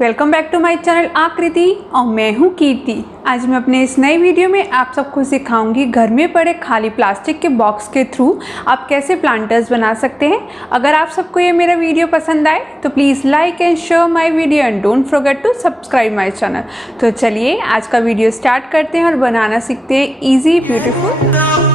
Welcome back to my channel Aakriti और मैं हूं कीर्ति। आज मैं अपने इस नए वीडियो में आप सबको सिखाऊंगी घर में पड़े खाली प्लास्टिक के बॉक्स के थ्रू आप कैसे प्लांटर्स बना सकते हैं। अगर आप सबको ये मेरा वीडियो पसंद आए तो please like and share my video and don't forget to subscribe my channel. तो चलिए आज का वीडियो स्टार्ट करते हैं और बनाना सीखते हैं ईजी ब्यूटीफुल